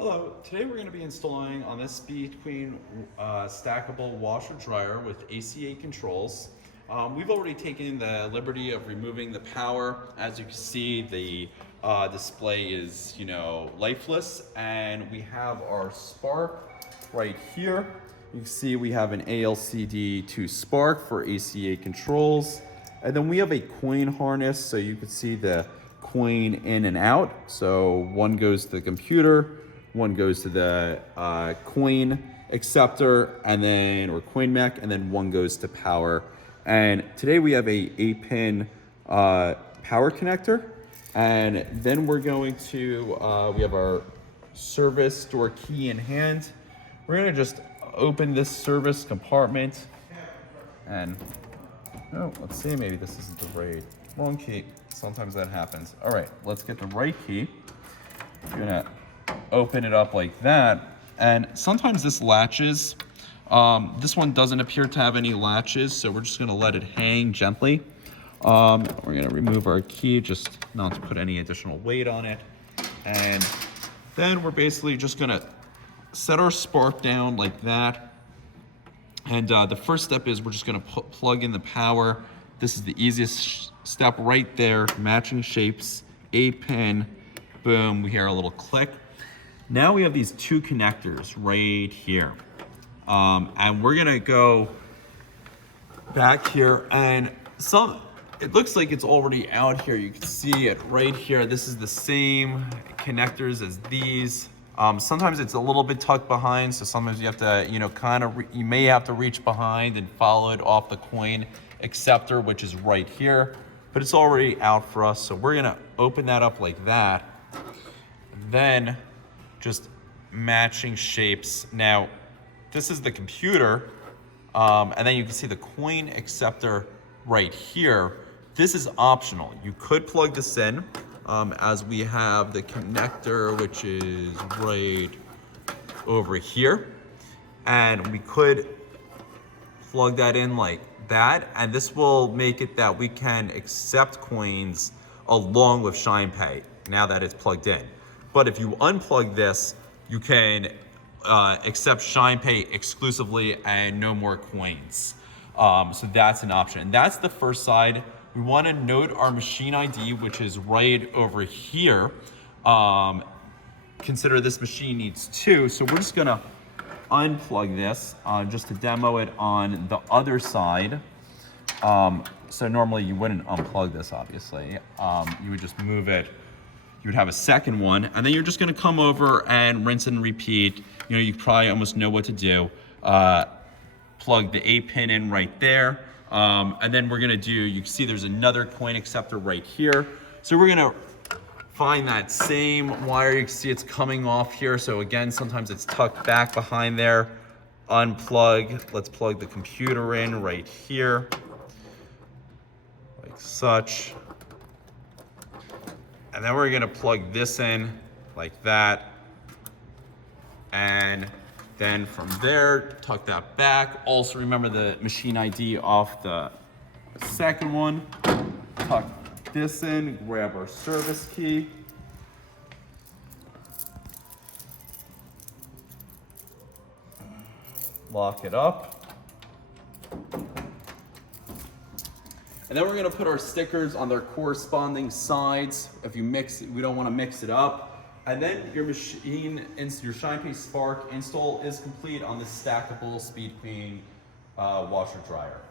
Hello, today we're going to be installing on this Speed Queen stackable washer dryer with ACA controls. We've already taken the liberty of removing the power. As you can see, the display is, lifeless, and we have our spark right here. You can see we have an ALCD2 spark for ACA controls, and then we have a coin harness, so you can see the coin in and out. So one goes to the computer, one goes to the coin acceptor, and then or coin mech, and then one goes to power. And today we have a 8-pin power connector, and then we're going to we have our service door key in hand. We're gonna just open this service compartment, and let's see, maybe this isn't the wrong key. Sometimes that happens. All right, let's get the right key. We're gonna open it up like that, and sometimes this latches. This one doesn't appear to have any latches, so we're just gonna let it hang gently. We're gonna remove our key just not to put any additional weight on it, and then we're basically just gonna set our spark down like that. And the first step is we're just gonna plug in the power. This is the easiest step right there, matching shapes, 8-pin, boom, we hear a little click. Now we have these two connectors right here. And we're gonna go back here, and it looks like it's already out here. You can see it right here. This is the same connectors as these. Sometimes it's a little bit tucked behind, so sometimes you have to, you may have to reach behind and follow it off the coin acceptor, which is right here, but it's already out for us. So we're gonna open that up like that. Then just matching shapes. Now, this is the computer, and then you can see the coin acceptor right here. This is optional. You could plug this in, as we have the connector, which is right over here. And we could plug that in like that, and this will make it that we can accept coins along with ShinePay now that it's plugged in. But if you unplug this, you can accept ShinePay exclusively and no more coins. So that's an option. And that's the first side. We want to note our machine ID, which is right over here. Consider this machine needs two, so we're just gonna unplug this just to demo it on the other side. So normally you wouldn't unplug this, obviously. You would just move it. You would have a second one, and then you're just gonna come over and rinse and repeat. You probably almost know what to do. Plug the 8-pin in right there. And then we're gonna you can see there's another coin acceptor right here. So we're gonna find that same wire. You can see it's coming off here. So again, sometimes it's tucked back behind there. Unplug, let's plug the computer in right here, like such. And then we're gonna plug this in like that. And then from there, tuck that back. Also remember the machine ID off the second one. Tuck this in, grab our service key. Lock it up. And then we're gonna put our stickers on their corresponding sides. If you mix it, we don't wanna mix it up. And then your machine, your ShinePay Spark install is complete on the stackable Speed Queen washer dryer.